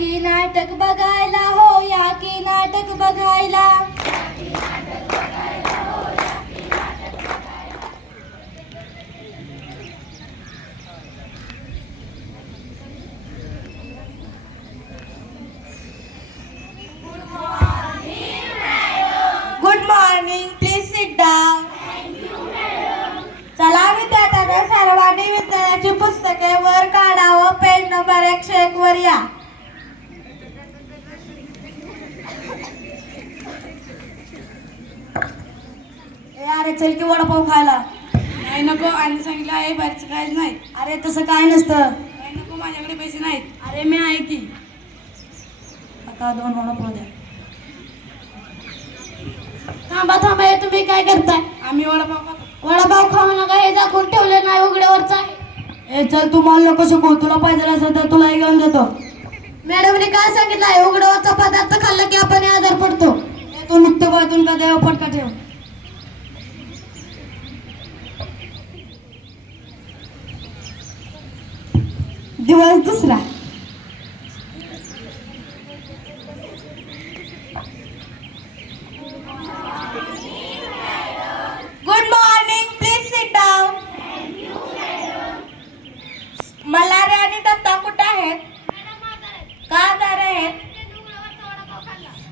की नाटक बघायला हो या की नाटक बघायला. Good morning please sit down चला विद्यार्थ्यांना सर्वांनी विज्ञानाची पुस्तके वर काढावं पेज नंबर एकशे एक वर या ए, अरे चल की वडापाव खायला. नाही नको आणि सांगितलं आहे बाहेरचं काहीच नाही. अरे तसं काय नसतं. नाही नको माझ्याकडे पैसे नाहीत. अरे मी आहे की. आता दोन वडापाव द्या. थांबा थांबा हे तुम्ही काय करताय? आम्ही वडापाव खातो. वडापाव खाऊ नका हे दाखवून ठेवले नाही उघड्यावरचा ए चल तू मला नको शिकू तुला पाहिजे असेल तर तुला हे घेऊन देतो. मॅडमने काय सांगितलं आहे? उघड्यावरचा पदार्थ खाल्ला की आपण आजार पडतो. ए, तू नुकते बाजून का देवा पटका ठेव? दिवस दुसरा. Good morning please sit down Malhari आणि दत्ता कुठे आहेत? का आजार आहेत?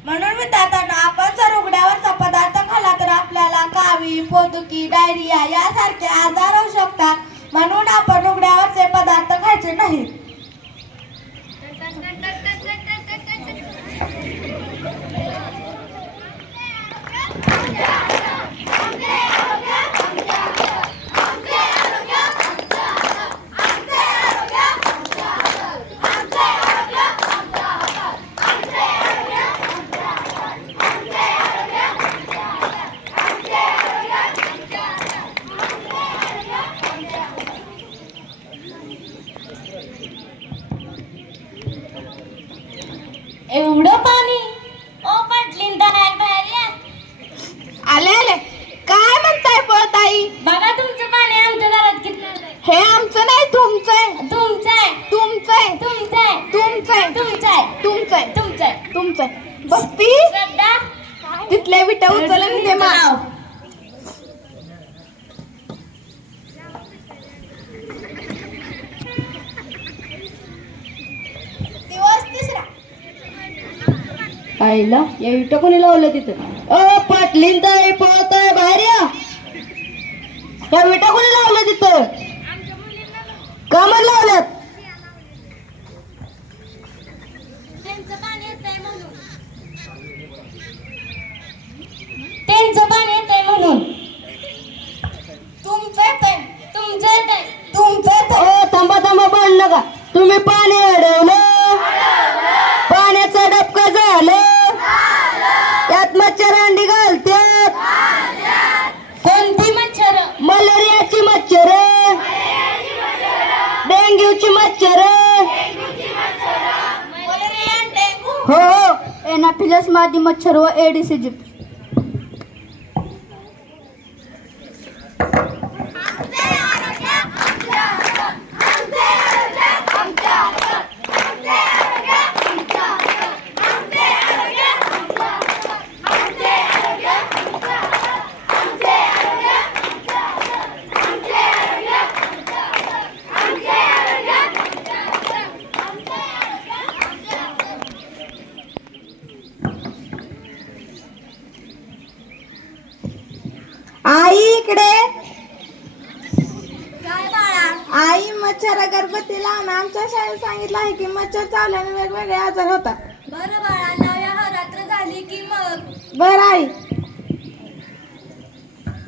म्हणून विद्यार्थ्यांना आपण जर उघड्यावरचा पदार्थ खाला तर आपल्याला कावी पोदुकी डायरिया यासारखे आजार होऊ शकतात. म्हणून आपण उघड्यावरचे पदार्थ करायचे नाहीत. Europa. आईला. या विटा कोणी लावलं तिथं? अ पाटलीन ताई पळत आहे बाहेर या. विटा कोणी लावलं तिथं? का मग लावल्यात? त्यांचं पाणी म्हणून. तुमचं तुमचं थांबा थांबा का तुम्ही पाणी अडवलं. डेंग्यूची मच्छर. हो हो. एनाफिलस मादी मच्छर व एडिस इजिप्त इकडे. काय बाळा? आई मच्छर अगरबत्ती लावून आमच्या शाळेत सांगितलं आहे की मच्छर चावल्याने वेगवेगळे आजार होतात. बरं बाळा नव्या हो रात्र झाली की मग? बर आई.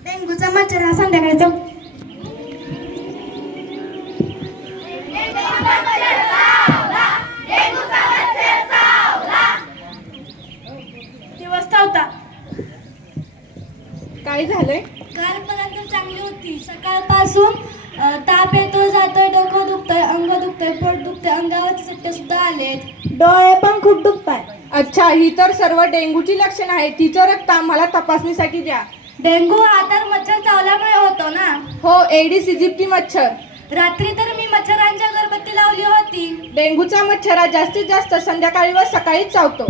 डेंग्यूचा मच्छर हा संध्याकाळी जाऊ दिवस होता काय झालंय? कालपर्यंत चांगली होती. सकाळपासून ताप येतो जातोय डोकं दुखतंय अंग दुखतंय पोट दुखतंय अंगावरचे चट्टे सुद्धा आलेत. डोळे पण खूप दुखताय अच्छा ही तर सर्व डेंग्यूची लक्षणं आहेत. तिचं रक्त आम्हाला तपासणीसाठी द्या. डेंगू हा तर मच्छर चावल्यामुळे होतो ना? हो एडिस इजिप्टी मच्छर. रात्री तर मी मच्छरांची अगरबत्ती लावली होती. डेंग्यूचा मच्छर हा जास्तीत जास्त संध्याकाळी व सकाळीच चावतो.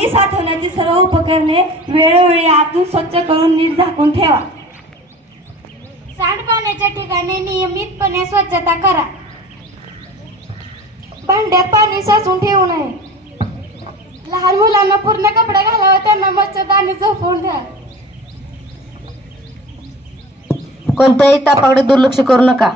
पाणी साठवण्याची सर्व उपकरणे वेळोवेळी आतून स्वच्छ करून नीट झाकून ठेवा. सांडपाण्याच्या ठिकाणी नियमितपणे स्वच्छता करा. भांड्यात पाणी साचून ठेवू नये. लहान मुलांना पूर्ण कपडे घालावे त्यांना मच्छरदाणी झोपवून द्या. कोणत्याही तापाकडे दुर्लक्ष करू नका.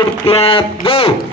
Club, go!